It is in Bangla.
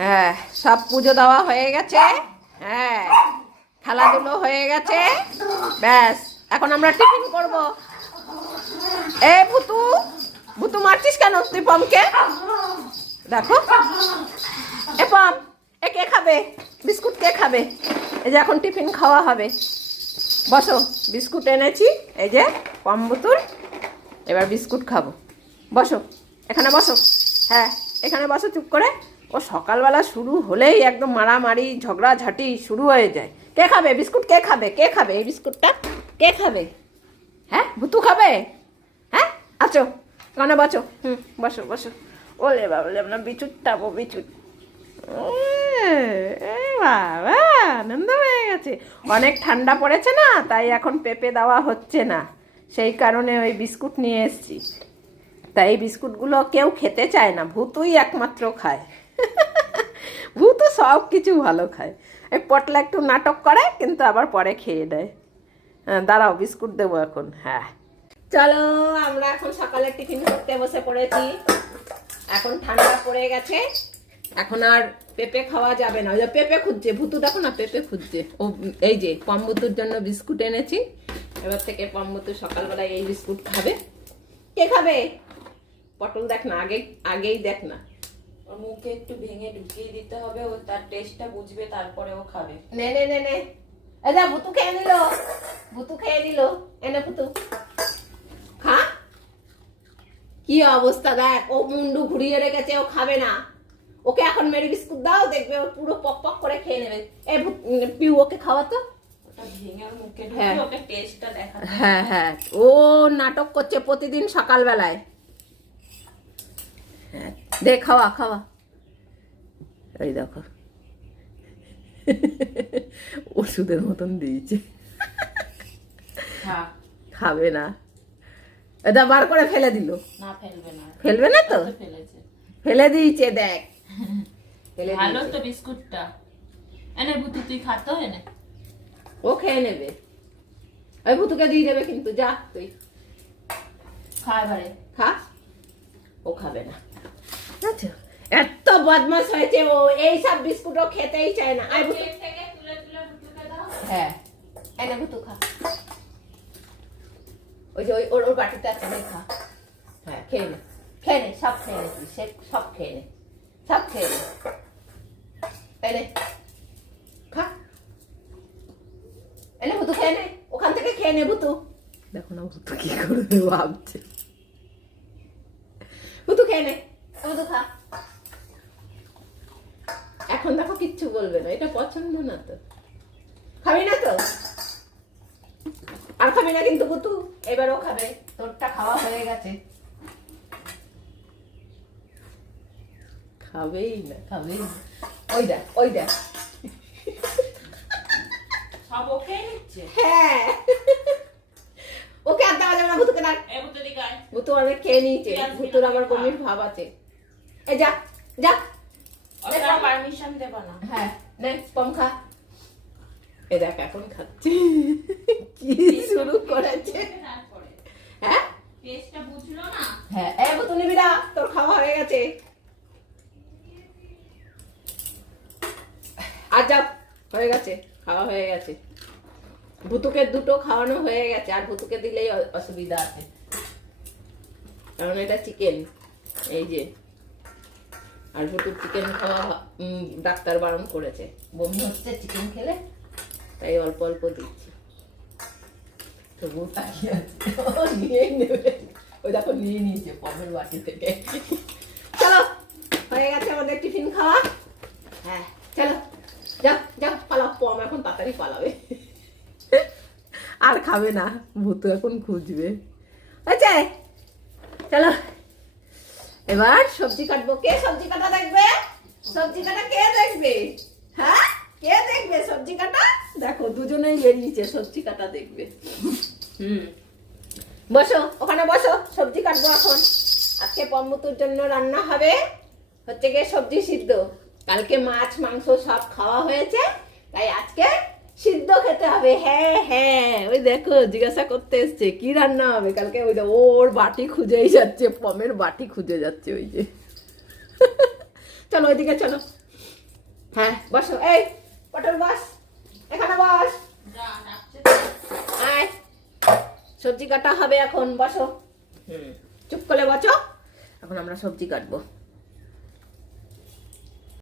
হ্যাঁ, সব পুজো দেওয়া হয়ে গেছে। হ্যাঁ, খেলাধুলো হয়ে গেছে। ব্যাস, এখন আমরা টিফিন করব। এ ভুতু, ভুতু মারছিস কেন তুই পমকে? দেখো, এ পম, এ কে খাবে বিস্কুট? কে খাবে? এই যে এখন টিফিন খাওয়া হবে। বসো, বিস্কুট এনেছি, এই যে পম বুতুর। এবার বিস্কুট খাবো। বসো, এখানে বসো। হ্যাঁ, এখানে বসো চুপ করে। ও সকালবেলা শুরু হলেই একদম মারামারি ঝগড়াঝাটি শুরু হয়ে যায়। কে খাবে বিস্কুট? কে খাবে? কে খাবে এই বিস্কুটটা? কে খাবে? হ্যাঁ, ভুতু খাবে? হ্যাঁ, আছো, এখানে বসো। বসো বসো। ওলে বাবা, না বিচুটটাবো বিচুট। বাবা, আনন্দ হয়ে গেছে। অনেক ঠান্ডা পড়েছে না, তাই এখন পেঁপে দেওয়া হচ্ছে না, সেই কারণে ওই বিস্কুট নিয়ে এসছি। তাই এই বিস্কুটগুলো কেউ খেতে চায় না, ভূতুই একমাত্র খায়। ভূতু সব কিছু ভালো খায়। এই পটলা একটু নাটক করে, কিন্তু আবার পরে খেয়ে দেয়। দাঁড়াও, বিস্কুট দেবো এখন। হ্যাঁ, চলো আমরা এখন সকালে টিফিন করতে বসে পড়েছি। এখন ঠান্ডা পড়ে গেছে, এখন আর পেঁপে খাওয়া যাবে না। ওই যে পেঁপে খুঁজছে ভুতু, দেখো না পেঁপে খুঁজছে ও। এই যে পম্বুতুর জন্য বিস্কুট এনেছি। এবার থেকে পম্বুতু সকালবেলায় এই বিস্কুট খাবে। কে খাবে? পটল দেখ না, আগেই দেখ না। ওর মুখে একটু ভেঙে ঢুকিয়ে দিতে হবে, ও তার টেস্টটা বুঝবে, তারপরে ও খাবে। নে নে নে নে, এই যা ভুতু খেয়ে নিল, ভুতু খেয়ে নিল। এনে ভুতু খা। কি অবস্থা দেখ, ও মুন্ডু ঘুরিয়ে রেখেছে, ও খাবে না। ওকে এখন মেরি বিস্কুট দাও, দেখবে ও পুরো পক পক করে খেয়ে নেবে। এই পিউ, ওকে খাওয়া তো। ওটা ভেঙে ওর মুখে ঢুকিয়ে ওকে টেস্টটা দেখাতে। হ্যাঁ হ্যাঁ, ও নাটক করছে প্রতিদিন সকালবেলায়। হ্যাঁ, দে খাওয়া খাওয়া। এই দেখো, ওষুধের মতন দিয়েছে। হ্যাঁ, খাবে না। এটা বার করে ফেলে দিল। না ফেলবে না। ফেলবে না তো? ফেলেছে, ফেলে দিয়েছে দেখ। ফেলে ভালো দিয়েছে। তো বিস্কুটটা। এনে বুতু তুই খাতো, এনে। ও খেয়ে নেবে। ওই ভুতুকে দিয়ে দেবে কিন্তু, যা তুই খা এবারে। খা। ও খাবে না। আচ্ছা, এত বদমাশ হয়েছে ও, এই সব বিস্কুট ও খেতেই চায় না। আয় ভুতু। থেকে তুলে তুলে বুতুকে দাও। হ্যাঁ, এনে ভুতু খা। ওই যে ওর বাটিতে আছে, খা। হ্যাঁ, খেয়ে নে, খেয়ে নে, সব খেয়ে নে তুই, সে সব খেয়ে নে, সব খেয়ে নে। এনে খা, এনে ভুতু খেয়ে নে, ওখান থেকে খেয়ে নে ভুতু। দেখো না ভুতু কি করবে ভাবছে। ভুতু খেয়ে নে, ভুতু খা। এখন দেখো কিচ্ছু বলবে না, এটা পছন্দ না তো। খাবি না তো? আর খাবি না কিন্তু ভুতু, এবারও খাবে। তোরটা খাওয়া হয়ে গেছে। খাবেই না, খাবেই না। ওই দেখ, ওই দেখ। সব ওকে নিচ্ছে। হ্যাঁ, ওকে আর দেওয়া যাবে না ভুতুকে। না, এ বুতু দিকে আয়। ভুতু অনেক খেয়ে নিয়েছে। ভুতুর আবার বমির ভাব আছে। এই যা যা। ওটা পারমিশন দেব না। হ্যাঁ, নে পম খা। এই দেখ এখন খাচ্ছে। কি শুরু করেছে। তারপরে হ্যাঁ টেস্টটা বুঝলো না। হ্যাঁ, এ ভুতু নিবি না, তোর খাওয়া হয়ে গেছে। আর যা, হয়ে গেছে, খাওয়া হয়ে গেছে। ভুতুকে দুটো খাওয়ানো হয়ে গেছে, আর ভুতুকে দিলেই অসুবিধা আছে, কারণ এটা চিকেন। এই যে, আর ভুতুর চিকেন খাওয়া ডাক্তার বারণ করেছে, বমি হচ্ছে চিকেন খেলে, তাই অল্প অল্প দিচ্ছি। তবুও তাকিয়ে আছে, ও নিয়েই নেবে। ওই দেখো নিয়ে নিয়েছে পমের বাটি থেকে। চলো, হয়ে গেছে আমাদের টিফিন খাওয়া। হ্যাঁ, চলো যাও যাও, পালাও। পম এখন তাড়াতাড়ি পালাবে, আর খাবে না। ভুতু এখন খুঁজবে। আচ্ছা, চলো এবার সবজি কাটবো। কে সবজি কাটা দেখবে? সবজি কাটা কে দেখবে? হ্যাঁ, কে দেখবে সবজি কাটা? দেখো দুজনেই বেরিয়েছে সবজি কাটা দেখবে। বসো, ওখানে বসো, সবজি কাটবো এখন। আজকে পম্মুতুর জন্য রান্না হবে হচ্ছে গিয়ে সবজি সিদ্ধ। কালকে মাছ মাংস সব খাওয়া হয়েছে, তাই আজকে সিদ্ধ খেতে হবে। হ্যাঁ হ্যাঁ, ওই দেখো জিজ্ঞাসা করতে এসছে কি রান্না হবে কালকে। ওই ওর বাটি খুঁজেই যাচ্ছে, পমের বাটি খুঁজে যাচ্ছে। ওই যে, চলো ওইদিকে চলো। হ্যাঁ বসো, এই পটল বস, এখানে বস, আয় সবজি কাটা হবে এখন, বসো। চুপ করে বসো, এখন আমরা সবজি কাটবো।